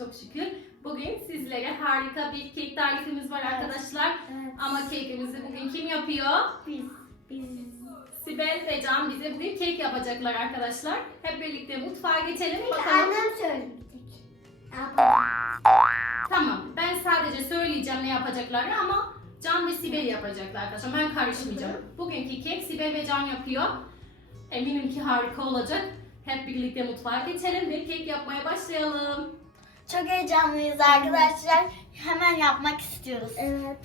çok şükür. Bugün sizlere harika bir kek tarifimiz var arkadaşlar. Evet. Ama kekimizi bugün kim yapıyor? Biz. Biz. Sibel ve Can bize bugün kek yapacaklar arkadaşlar. Hep birlikte mutfağa geçelim Peki bakalım. annem yapalım? Tamam ben sadece söyleyeceğim ne yapacaklarını ama Can ve Sibel yapacaklar arkadaşlar. Ben karışmayacağım. Bugünkü kek Sibel ve Can yapıyor. Eminim ki harika olacak. Hep birlikte mutfağa geçelim ve kek yapmaya başlayalım. Çok heyecanlıyız arkadaşlar. Hemen yapmak istiyoruz. Evet.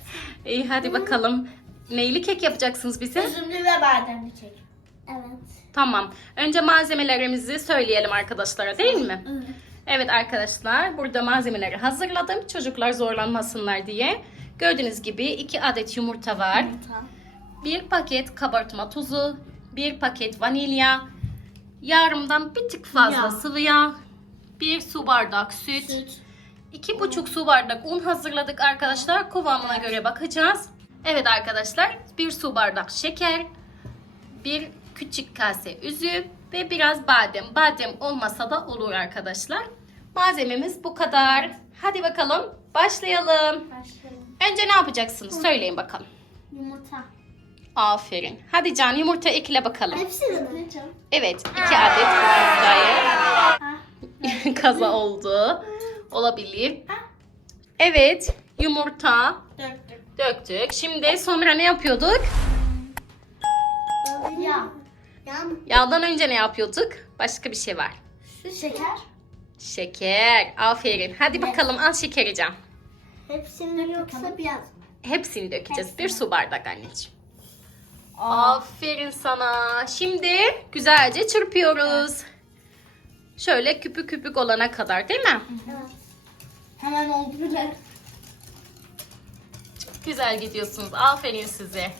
İyi hadi bakalım. Neyli kek yapacaksınız bize? Üzümlü ve bademli kek. Evet. Tamam. Önce malzemelerimizi söyleyelim arkadaşlara değil mi? Evet. Evet arkadaşlar burada malzemeleri hazırladım. Çocuklar zorlanmasınlar diye. Gördüğünüz gibi 2 adet yumurta var. Bir paket kabartma tozu. Bir paket vanilya. Yarımdan bir tık fazla Yağ. sıvı yağ. Bir su bardak süt. Süt. İki buçuk su bardak un hazırladık arkadaşlar. Kıvamına göre bakacağız. Evet arkadaşlar bir su bardak şeker. Bir küçük kase üzüm ve biraz badem. Badem olmasa da olur arkadaşlar. Malzememiz bu kadar. Hadi bakalım başlayalım. Başlayalım. Önce ne yapacaksınız? Söyleyin bakalım. Yumurta. Aferin. Hadi Can yumurta ekle bakalım. Hepsini mi? Evet iki adet yumurtayı. Kaza oldu. Olabilir. Evet yumurta Döktük. döktük. Şimdi sonra ne yapıyorduk? Ya. Yan. Yağdan önce ne yapıyorduk? Başka bir şey var. Şeker. Şeker. Aferin. Hadi bakalım al şekeri Can. Hepsini yoksa biraz. Hepsini dökeceğiz. Bir su bardak anneciğim. Aferin sana. Şimdi güzelce çırpıyoruz. Şöyle küpük küpük olana kadar değil mi? Evet. Hemen oldu bile. Güzel gidiyorsunuz. Aferin size.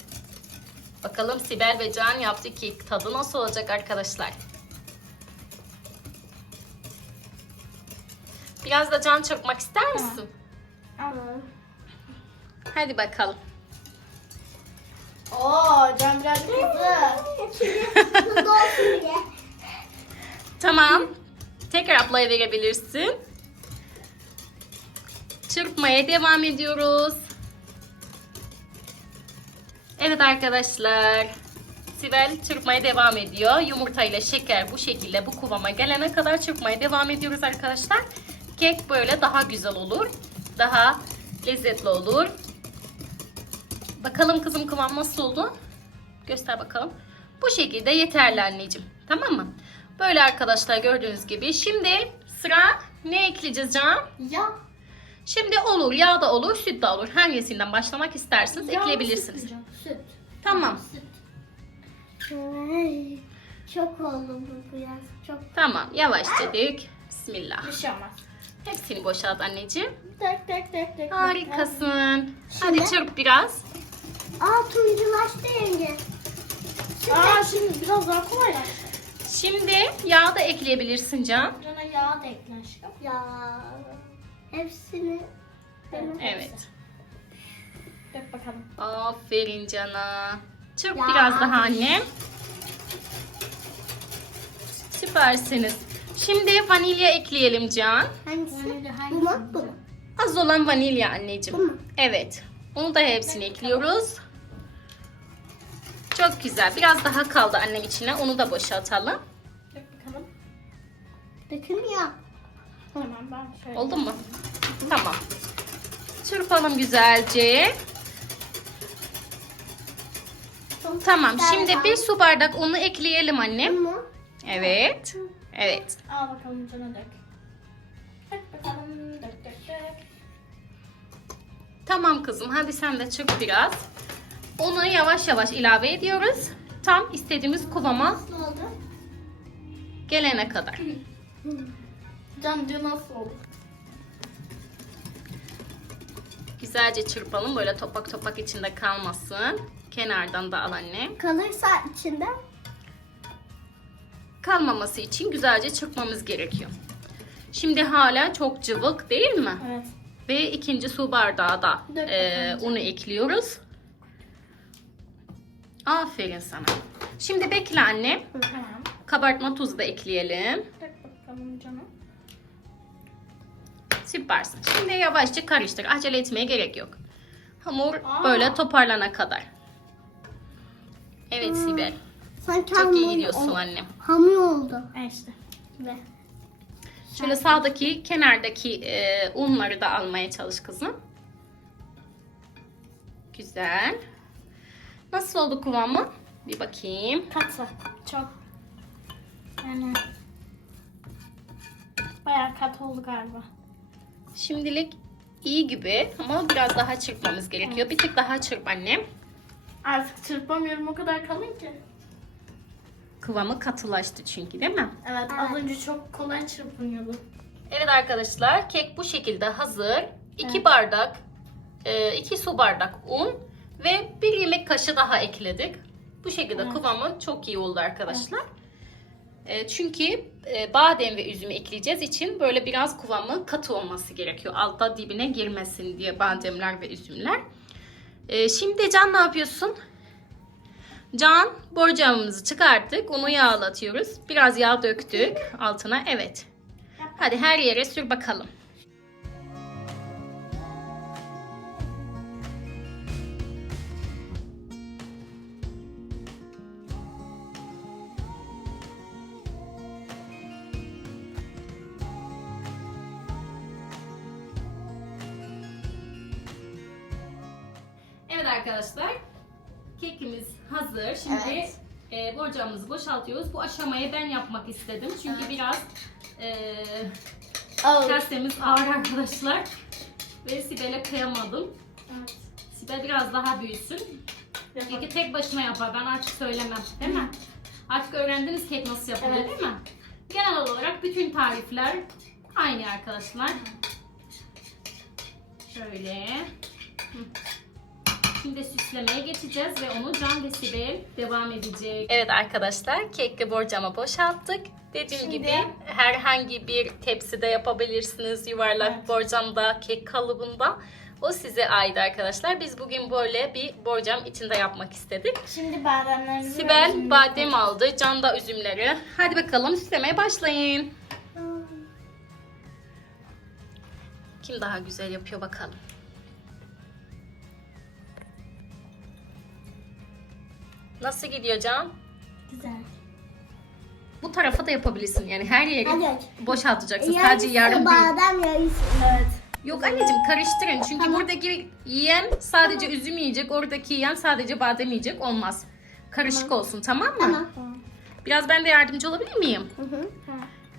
Bakalım Sibel ve Can yaptı ki tadı nasıl olacak arkadaşlar. Biraz da Can çırpmak ister misin? Hadi bakalım. Oo, can biraz diye. Tamam. Tekrar ablaya verebilirsin. Çırpmaya devam ediyoruz. Evet arkadaşlar. Sibel çırpmaya devam ediyor. Yumurta ile şeker bu şekilde bu kıvama gelene kadar çırpmaya devam ediyoruz arkadaşlar. Kek böyle daha güzel olur. Daha lezzetli olur. Bakalım kızım kıvam nasıl oldu? Göster bakalım. Bu şekilde yeterli anneciğim. Tamam mı? Böyle arkadaşlar gördüğünüz gibi. Şimdi sıra ne ekleyeceğiz Can? Ya. Şimdi olur yağ da olur süt de olur. Hangisinden başlamak isterseniz Yağ mı, ekleyebilirsiniz. süt mü? Süt. Tamam. Süt. Ay, Çok oldu bu biraz. Çok. Tamam yavaşça dök. Bismillah. Bir şey olmaz. Hepsini boşalt anneciğim. Tek tek tek tek. Harikasın. Hadi Şimdi? çırp biraz. Aa turunculaştı yenge. Aa şimdi biraz daha kolay ya. Şimdi yağ da ekleyebilirsin Can. Cana yağ da ekle aşkım. Ya. Hepsini. Evet. Dök bakalım. Aferin Can'a. Çırp Ya. biraz daha annem. Süpersiniz. Şimdi vanilya ekleyelim Can. Hangisi? Vanilya Bu mu? Bu mu? Az olan vanilya anneciğim. Bu mu? Evet. Onu da hepsini ekliyoruz. Çok güzel. Biraz daha kaldı annem içine. Onu da boşaltalım. Dök bakalım. Dökülmüyor. Tamam ben şöyle. Oldu mu? Tamam. Çırpalım güzelce. Tamam. Şimdi bir su bardak unu ekleyelim annem. Evet. Evet. Al bakalım cana dök. Dök bakalım. Dök dök dök. Tamam kızım. Hadi sen de çırp biraz. Unu yavaş yavaş ilave ediyoruz. Tam istediğimiz kıvama Nasıl oldu? gelene kadar. Can diyor nasıl oldu? Güzelce çırpalım böyle topak topak içinde kalmasın. Kenardan da al anne. Kalırsa içinde. Kalmaması için güzelce çırpmamız gerekiyor. Şimdi hala çok cıvık değil mi? Evet. Ve ikinci su bardağı da Dök e, bakalım. unu ekliyoruz. Aferin sana. Şimdi bekle anne. Tamam. Kabartma tuzu da ekleyelim. Dök bakalım. Tamam canım. Süpersin. Şimdi yavaşça karıştır. Acele etmeye gerek yok. Hamur Aa. böyle toparlana kadar. Evet Sibel. Sanki Çok iyi hamur- gidiyorsun o- annem. Hamur oldu. E işte. Ve Şöyle sağdaki kenardaki e, unları da almaya çalış kızım. Güzel. Nasıl oldu kıvamı? Bir bakayım. Katı. Çok. Yani. Bayağı katı oldu galiba. Şimdilik iyi gibi ama biraz daha çırpmamız gerekiyor. Bir tık daha çırp annem. Artık çırpamıyorum o kadar kalın ki. Kıvamı katılaştı çünkü değil mi? Evet, az önce çok kolay çırpınıyordu. Evet arkadaşlar kek bu şekilde hazır. 2 Evet. bardak, 2 su bardak un ve 1 yemek kaşığı daha ekledik. Bu şekilde Evet. kıvamı çok iyi oldu arkadaşlar. E, Çünkü e, badem ve üzümü ekleyeceğiz için böyle biraz kıvamı katı olması gerekiyor. Altta dibine girmesin diye bademler ve üzümler. E, Şimdi Can ne yapıyorsun? Can borcamımızı çıkarttık. Unu yağlatıyoruz. Biraz yağ döktük altına. Evet. Hadi her yere sür bakalım. Arkadaşlar. Kekimiz hazır. Şimdi Evet. e, borcamımızı boşaltıyoruz. Bu aşamayı ben yapmak istedim. Çünkü Evet. biraz e, Ağır. ağır arkadaşlar. Ve Sibel'e kıyamadım. Evet. Sibel biraz daha büyüsün. Keki tek başına yapar. Ben artık söylemem. Değil mi? Artık öğrendiniz kek nasıl yapılıyor Evet. değil mi? Genel olarak bütün tarifler aynı arkadaşlar. Şöyle. Hı. Şimdi süslemeye geçeceğiz ve onu Can ve Sibel devam edecek. Evet arkadaşlar keki borcama boşalttık. Dediğim Şimdi- gibi herhangi bir tepside yapabilirsiniz. Yuvarlak Evet. borcamda, kek kalıbında. O size ait arkadaşlar. Biz bugün böyle bir borcam içinde yapmak istedik. Şimdi bademlerimizi Sibel badem aldı, Can da üzümleri. Hadi bakalım süslemeye başlayın. Kim daha güzel yapıyor bakalım. Nasıl gidiyor Can? Güzel. Bu tarafa da yapabilirsin. Yani her yeri aç. boşaltacaksın. Yarısı Sadece yarım değil. badem yarısı. Evet. Yok anneciğim karıştırın. Çünkü Tamam. buradaki yiyen sadece üzüm yiyecek. Oradaki yiyen sadece badem yiyecek. Olmaz. Karışık olsun tamam mı? Tamam. Biraz ben de yardımcı olabilir miyim? Hı hı.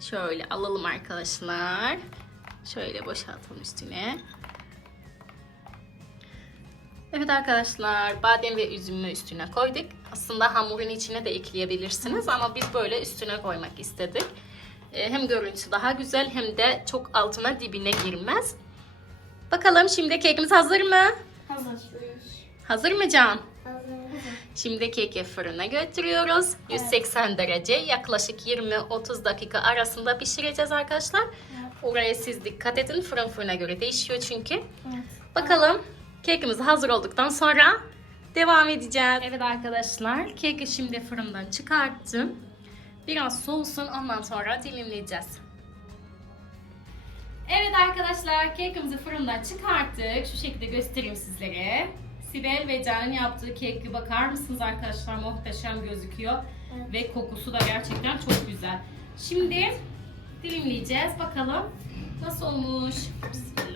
Şöyle alalım arkadaşlar. Şöyle boşaltalım üstüne. Evet arkadaşlar badem ve üzümü üstüne koyduk. Aslında hamurun içine de ekleyebilirsiniz ama biz böyle üstüne koymak istedik. Ee, Hem görüntüsü daha güzel hem de çok altına dibine girmez. Bakalım şimdi kekimiz hazır mı? Hazır. Hazır mı Can? Hazır. Şimdi keki fırına götürüyoruz. 180 derece yaklaşık 20-30 dakika arasında pişireceğiz arkadaşlar. Evet. Oraya siz dikkat edin. Fırın fırına göre değişiyor çünkü. Evet. Bakalım kekimiz hazır olduktan sonra devam edeceğiz. Evet arkadaşlar keki şimdi fırından çıkarttım. Biraz soğusun ondan sonra dilimleyeceğiz. Evet arkadaşlar kekimizi fırından çıkarttık. Şu şekilde göstereyim sizlere. Sibel ve Can'ın yaptığı keki bakar mısınız arkadaşlar? Muhteşem gözüküyor. Evet. Ve kokusu da gerçekten çok güzel. Şimdi dilimleyeceğiz. Bakalım nasıl olmuş. Bismillah.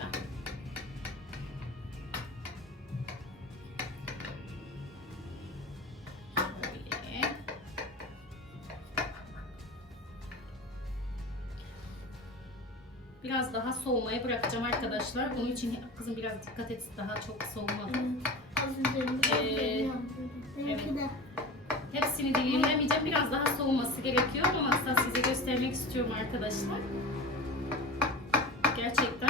Biraz daha soğumaya bırakacağım arkadaşlar. Onun için kızım biraz dikkat et daha çok soğumadan. Ee, Benimki de. Hepsini dilimlemeyeceğim. Biraz daha soğuması gerekiyor ama aslında size göstermek istiyorum arkadaşlar. Gerçekten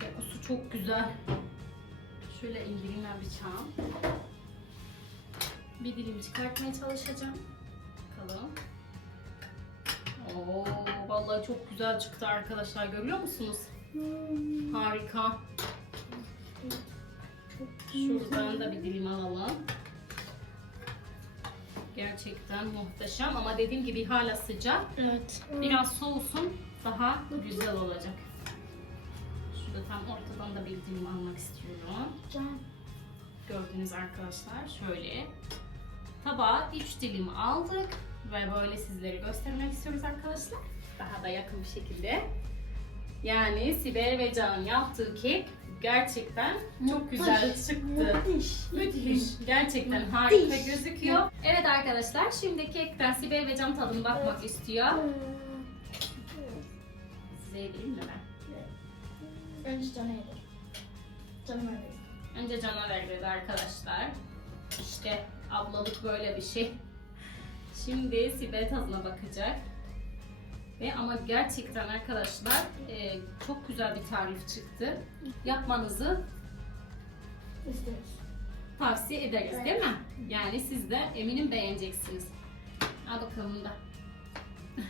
kokusu çok güzel. Şöyle ben bıçağım. Bir dilim çıkartmaya çalışacağım. Bakalım. Oo, vallahi çok güzel çıktı arkadaşlar. Görüyor musunuz? Hmm. Harika. Şuradan da bir dilim alalım. Gerçekten muhteşem ama dediğim gibi hala sıcak. Evet. Biraz soğusun daha güzel olacak. Şurada tam ortadan da bir dilim almak istiyorum. Gördüğünüz arkadaşlar şöyle. Tabağa 3 dilim aldık ve böyle sizlere göstermek istiyoruz arkadaşlar. Daha da yakın bir şekilde. Yani Sibel ve Can'ın yaptığı kek gerçekten çok güzel çıktı. Müthiş. Müthiş. Gerçekten harika gözüküyor. Evet arkadaşlar şimdi kekten Sibel ve Can tadına bakmak istiyor. Size yedireyim mi ben? Önce cana yedir. Canım öyle. Önce Can'a verdi arkadaşlar. İşte ablalık böyle bir şey. Şimdi Sibel tadına bakacak. Ve ama gerçekten arkadaşlar e, çok güzel bir tarif çıktı. Yapmanızı İsteriz. tavsiye ederiz değil mi? Yani siz de eminim beğeneceksiniz. Al bakalım da.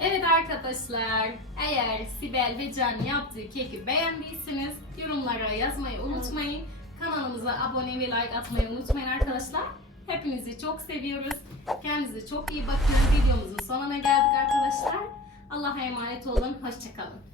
evet arkadaşlar, eğer Sibel ve Can yaptığı keki beğendiyseniz yorumlara yazmayı unutmayın. Kanalımıza abone ve like atmayı unutmayın arkadaşlar. Hepinizi çok seviyoruz. Kendinize çok iyi bakın. Videomuzun sonuna geldik arkadaşlar. Allah'a emanet olun. Hoşçakalın.